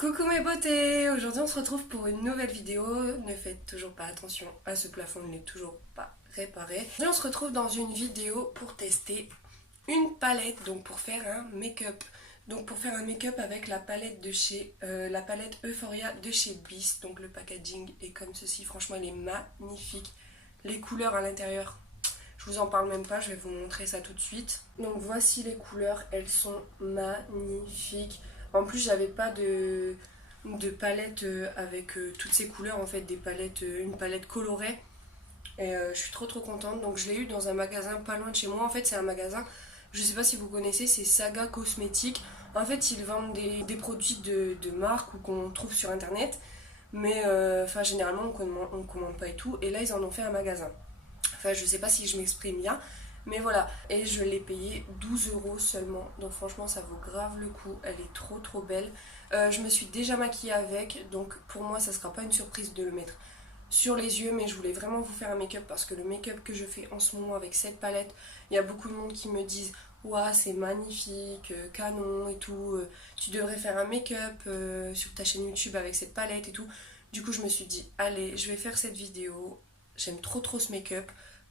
Coucou mes beautés, aujourd'hui on se retrouve pour une nouvelle vidéo. Ne faites toujours pas attention à ce plafond, il n'est toujours pas réparé. Aujourd'hui on se retrouve dans une vidéo pour tester une palette, donc pour faire un make-up. Donc pour faire un make-up avec la palette de chez la palette Euphoria de chez Bis. Donc le packaging est comme ceci, franchement il est magnifique. Les couleurs à l'intérieur, je vous en parle même pas, je vais vous montrer ça tout de suite. Donc voici les couleurs, elles sont magnifiques. En plus j'avais pas de palette avec toutes ces couleurs en fait, des palettes, une palette colorée. Et je suis trop contente. Donc je l'ai eu dans un magasin pas loin de chez moi. En fait c'est un magasin, je sais pas si vous connaissez, c'est Saga Cosmétiques. En fait ils vendent des produits de marque ou qu'on trouve sur internet. Mais enfin généralement on commande pas et tout. Et là ils en ont fait un magasin. Enfin, je sais pas si je m'exprime bien, mais voilà. Et je l'ai payé 12 € seulement. Donc franchement, ça vaut grave le coup. Elle est trop belle. Je me suis déjà maquillée avec, donc pour moi, ça sera pas une surprise de le mettre sur les yeux, mais je voulais vraiment vous faire un make-up parce que le make-up que je fais en ce moment avec cette palette, il y a beaucoup de monde qui me disent ouah, c'est magnifique, canon et tout, tu devrais faire un make-up sur ta chaîne YouTube avec cette palette et tout. Du coup, je me suis dit, allez, je vais faire cette vidéo. J'aime trop ce make-up.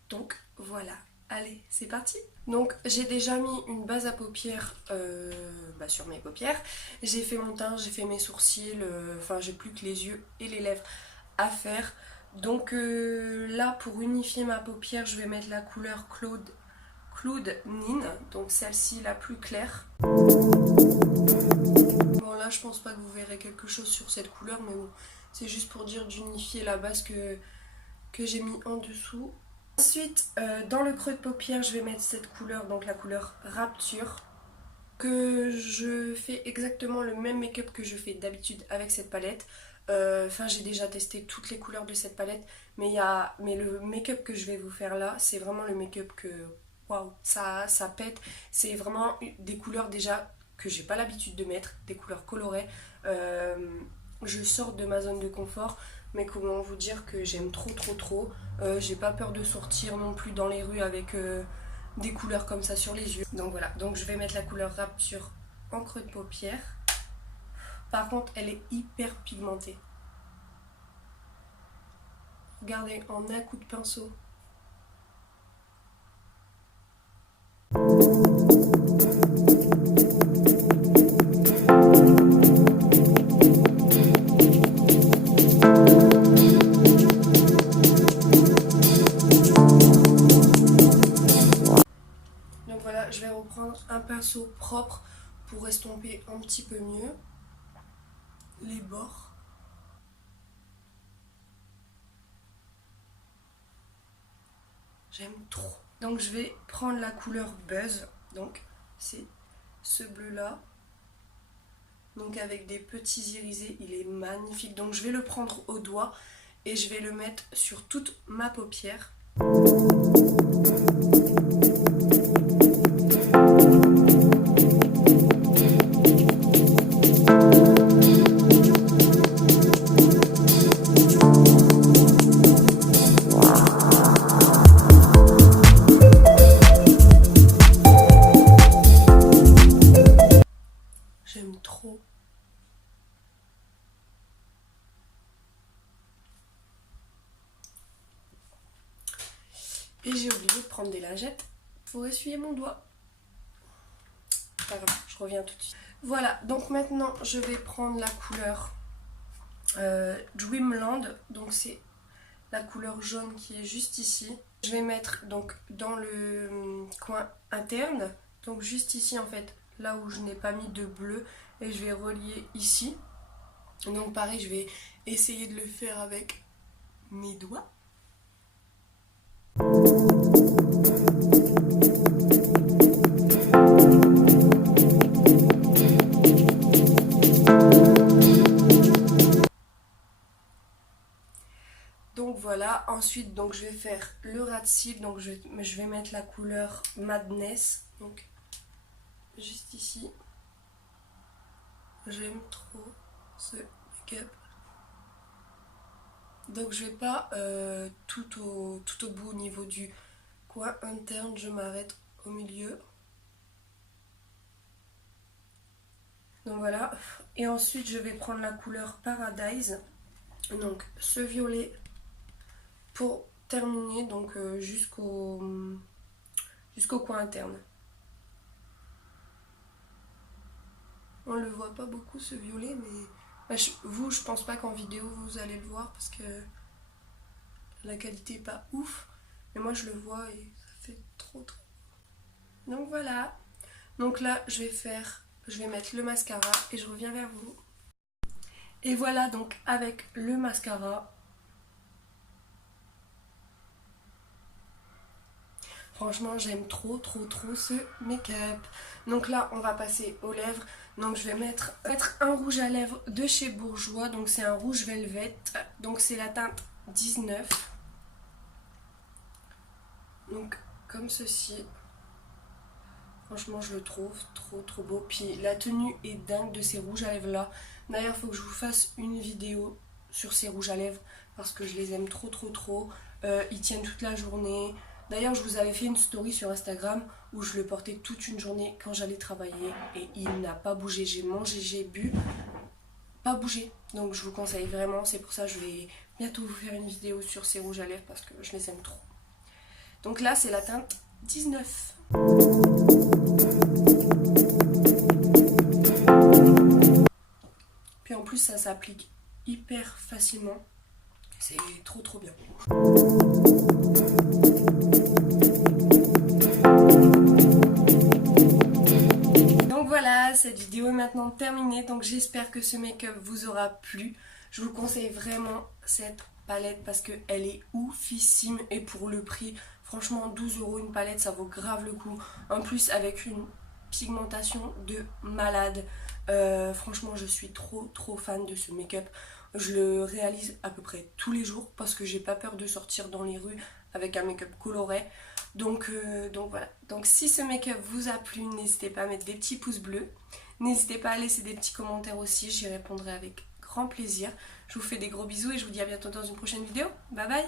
Donc voilà, allez, c'est parti. Donc j'ai déjà mis une base à paupières sur mes paupières. J'ai fait mon teint, j'ai fait mes sourcils, enfin j'ai plus que les yeux et les lèvres à faire. Donc là pour unifier ma paupière, je vais mettre la couleur Cloud Nin, donc celle-ci la plus claire. Bon là je pense pas que vous verrez quelque chose sur cette couleur, mais bon, c'est juste pour dire d'unifier la base que j'ai mis en dessous. Ensuite, dans le creux de paupière, je vais mettre cette couleur, donc la couleur Rapture, que je fais exactement le même make-up que je fais d'habitude avec cette palette. Enfin, j'ai déjà testé toutes les couleurs de cette palette, mais le make-up que je vais vous faire là, c'est vraiment le make-up que, waouh, ça pète. C'est vraiment des couleurs déjà que j'ai pas l'habitude de mettre, des couleurs colorées. Je sors de ma zone de confort, mais comment vous dire que j'aime trop. J'ai pas peur de sortir non plus dans les rues avec des couleurs comme ça sur les yeux. Donc voilà, donc je vais mettre la couleur Rapture en creux de paupière. Par contre, elle est hyper pigmentée. Regardez, en un coup de pinceau. Je vais reprendre un pinceau propre pour estomper un petit peu mieux les bords. J'aime trop. Donc je vais prendre la couleur Buzz, donc c'est ce bleu là. Donc avec des petits irisés, il est magnifique. Donc je vais le prendre au doigt et je vais le mettre sur toute ma paupière. J'aime trop. Et j'ai oublié de prendre des lingettes pour essuyer mon doigt. Pas grave, je reviens tout de suite. Voilà, donc maintenant je vais prendre la couleur Dreamland. Donc c'est la couleur jaune qui est juste ici. Je vais mettre donc dans le coin interne, donc juste ici en fait, là où je n'ai pas mis de bleu, et je vais relier ici. Donc pareil, je vais essayer de le faire avec mes doigts. Donc voilà, ensuite donc je vais faire le ras de cils, donc je vais mettre la couleur Madness, donc juste ici. J'aime trop ce make-up. Donc je vais pas tout au bout au niveau du coin interne, je m'arrête au milieu. Donc voilà, Et ensuite je vais prendre la couleur Paradise, donc ce violet pour terminer, donc jusqu'au coin interne. On le voit pas beaucoup ce violet, mais vous, je pense pas qu'en vidéo vous allez le voir parce que la qualité est pas ouf, mais moi je le vois et ça fait trop. Donc voilà, donc là je vais mettre le mascara et je reviens vers vous. Et voilà, donc avec le mascara, franchement j'aime trop ce make-up. Donc là on va passer aux lèvres. Donc je vais mettre un rouge à lèvres de chez Bourjois. Donc c'est un rouge velvet. Donc c'est la teinte 19. Donc comme ceci. Franchement je le trouve trop beau. Puis la tenue est dingue de ces rouges à lèvres là. D'ailleurs il faut que je vous fasse une vidéo sur ces rouges à lèvres parce que je les aime trop. Ils tiennent toute la journée. D'ailleurs je vous avais fait une story sur Instagram où je le portais toute une journée quand j'allais travailler et il n'a pas bougé. J'ai mangé, j'ai bu, pas bougé. Donc je vous conseille vraiment, c'est pour ça que je vais bientôt vous faire une vidéo sur ces rouges à lèvres parce que je les aime trop. Donc là c'est la teinte 19. Puis en plus ça s'applique hyper facilement. C'est trop bien. Donc voilà, cette vidéo est maintenant terminée. Donc j'espère que ce make-up vous aura plu. Je vous conseille vraiment cette palette parce qu'elle est oufissime. Et pour le prix, franchement 12 € une palette, ça vaut grave le coup. En plus avec une pigmentation de malade. Franchement je suis trop fan de ce make-up. Je le réalise à peu près tous les jours parce que j'ai pas peur de sortir dans les rues avec un make-up coloré. Donc voilà. Donc si ce make-up vous a plu, n'hésitez pas à mettre des petits pouces bleus. N'hésitez pas à laisser des petits commentaires aussi, j'y répondrai avec grand plaisir. Je vous fais des gros bisous et je vous dis à bientôt dans une prochaine vidéo. Bye bye!